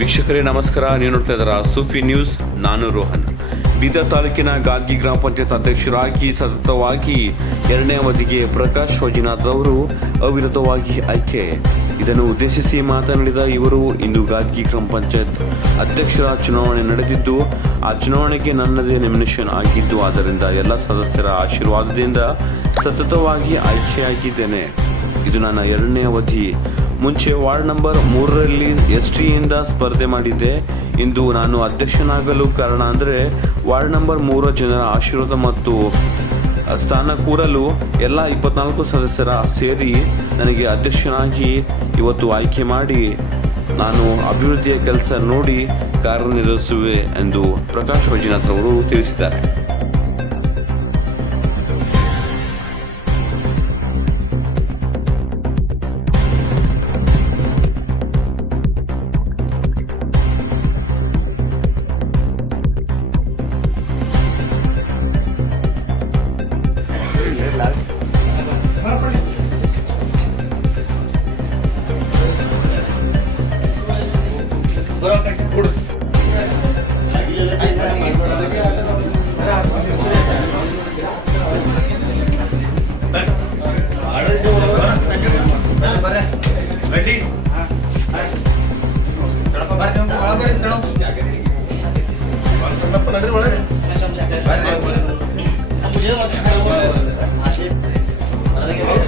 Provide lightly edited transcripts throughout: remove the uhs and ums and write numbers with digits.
ವೀಕ್ಷಕರೇ ನಮಸ್ಕಾರ. ನೀವು ನೋಡ್ತಾ ಇದ್ದೀರಾ ಸೂಫಿ ನ್ಯೂಸ್. ನಾನು ರೋಹನ್. ಬೀದರ್ ತಾಲೂಕಿನ ಗಾದ್ಗಿ ಗ್ರಾಮ ಪಂಚಾಯತ್ ಅಧ್ಯಕ್ಷರಾಗಿ ಸತತವಾಗಿ 2ನೇ ಅವಧಿಗೆ ಪ್ರಕಾಶ್ ವಜಿನಾಥ್ ಅವರು ಅವಿರೋಧವಾಗಿ ಆಯ್ಕೆ. ಇದನ್ನು ಉದ್ದೇಶಿಸಿ ಮಾತನಾಡಿದ ಇವರು, ಇಂದು ಗಾದ್ಗಿ ಗ್ರಾಮ ಪಂಚಾಯತ್ ಅಧ್ಯಕ್ಷರ ಚುನಾವಣೆ ನಡೆದಿದ್ದು, ಆ ಚುನಾವಣೆಗೆ ನನ್ನದೇ ನಾಮಿನೇಷನ್ ಆಗಿದ್ದು, ಆದ್ದರಿಂದ ಎಲ್ಲ ಸದಸ್ಯರ ಆಶೀರ್ವಾದದಿಂದ ಸತತವಾಗಿ ಆಯ್ಕೆಯಾಗಿದ್ದೇನೆ. ಇದು ನನ್ನ 2ನೇ ಅವಧಿ. ಮುಂಚೆ ವಾರ್ಡ್ ನಂಬರ್ 3ರಲ್ಲಿ ಎಸ್ಟಿಯಿಂದ ಸ್ಪರ್ಧೆ ಮಾಡಿದ್ದೆ. ಇಂದು ನಾನು ಅಧ್ಯಕ್ಷನಾಗಲು ಕಾರಣ ಅಂದರೆ ವಾರ್ಡ್ ನಂಬರ್ 3 ಜನರ ಆಶೀರ್ವಾದ ಮತ್ತು ಸ್ಥಾನ ಕೂರಲು ಎಲ್ಲ 24 ಸದಸ್ಯರ ಸೇರಿ ನನಗೆ ಅಧ್ಯಕ್ಷನಾಗಿ ಇವತ್ತು ಆಯ್ಕೆ ಮಾಡಿ ನಾನು ಅಭಿವೃದ್ಧಿಯ ಕೆಲಸ ನೋಡಿ ಕಾರ್ಯನಿರ್ವಹಿಸುವೆ ಎಂದು ಪ್ರಕಾಶ್ ವಜಿನಾಥ್ ಅವರು ತಿಳಿಸಿದ್ದಾರೆ.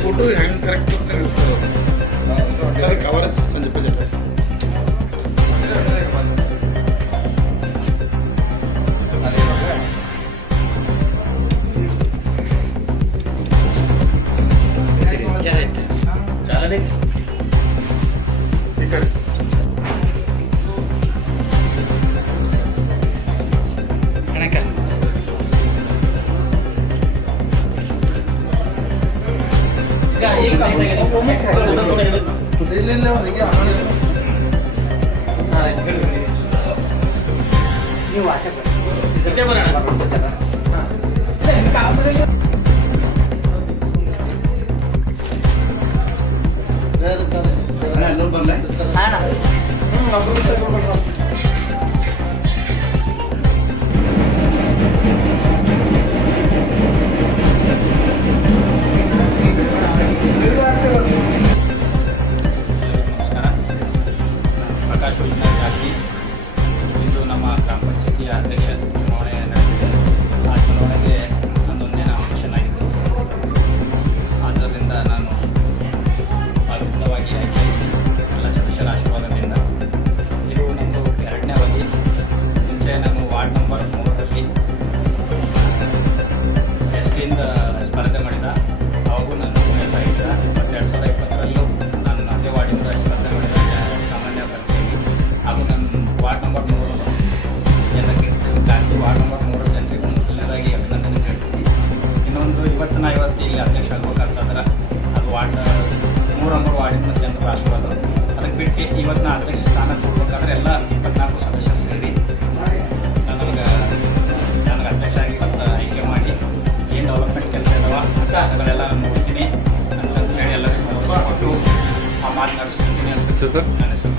Photo hang correct cover Sanjay पे ಇಂದು ನಮ್ಮ ಗ್ರಾಮ ಪಂಚಾಯತಿಯ ಅಧ್ಯಕ್ಷ ಚುನಾವಣೆ ನಡೆದಿದೆ. ಆ ಚುನಾವಣೆಗೆ ನನ್ನೊಂದೇ ನಾಮಿನೇಷನ್ ಆಗಿತ್ತು. ಆದ್ದರಿಂದ ನಾನು ಅವಿರೋಧವಾಗಿ ಆಯ್ಕೆ ಎಲ್ಲ ಸದಸ್ಯರ ಆಶೀರ್ವಾದದಿಂದ. ಇದು ನಮ್ಮದು 2ನೇ ಅವಧಿ. ಮುಂಚೆ ನಾನು ವಾರ್ಡ್ ನಂಬರ್ 3ರಲ್ಲಿ ಎಸ್ಟಿಯಿಂದ ಸ್ಪರ್ಧೆ ಮಾಡಿದ. ಅವಾಗೂ ನಾನು ಆಗಿದ್ದ. ಮತ್ತು 2020ರಲ್ಲೂ ನಾನು ಅದೇ ವಾರ್ಡಿಂದ ಸ್ಪರ್ಧೆ ಮಾಡಿದ ಸಾಮಾನ್ಯ ಅಭ್ಯರ್ಥಿಯಾಗಿ. ಹಾಗೂ ನನ್ನ ವಾರ್ಡ್ ನಂಬರ್ 3 ಜನರಿಗೆ ವಾರ್ಡ್ ನಂಬರ್ 3 ಜನರಿಗೆ ಮೊದಲನೇದಾಗಿ ಅಭಿನಂದನೆ ತಿಳಿಸ್ತೀನಿ. ಇನ್ನೊಂದು ಇವತ್ತು ಇಲ್ಲಿ ಅಧ್ಯಕ್ಷ ಆಗ್ಬೇಕಂತಂದ್ರೆ ಅದು ವಾರ್ಡ್ 3 ನಂಬರ್ ವಾರ್ಡಿನ ಜನರ ಆಶೀರ್ವಾದ. ಅದಕ್ಕೆ ಬಿಟ್ಟು ಇವತ್ತು ನಾನು ಅಧ್ಯಕ್ಷ ಸ್ಥಾನ ಕೊಡ್ಬೇಕಾದ್ರೆ ಎಲ್ಲ 24 ಸದಸ್ಯರು ಸೇರಿ ನನಗೆ ಅಧ್ಯಕ್ಷ ಆಗಿ ಇವತ್ತು ಆಯ್ಕೆ ಮಾಡಿ ಏನು ಡೆವಲಪ್ಮೆಂಟ್ ಕೆಲಸ ಇದಾವ ಕೆಲಸಗಳೆಲ್ಲ ನಾನು ನೋಡ್ತೀನಿ ಅಂತ ಹೇಳಿ ಎಲ್ಲರಿಗೂ ಕೊಟ್ಟು ಆ ಮಾತು ನಡೆಸ್ಕೊಡ್ತೀನಿ ಅಂತ ಸರ್ ನನ್ನ ಹೆಸರು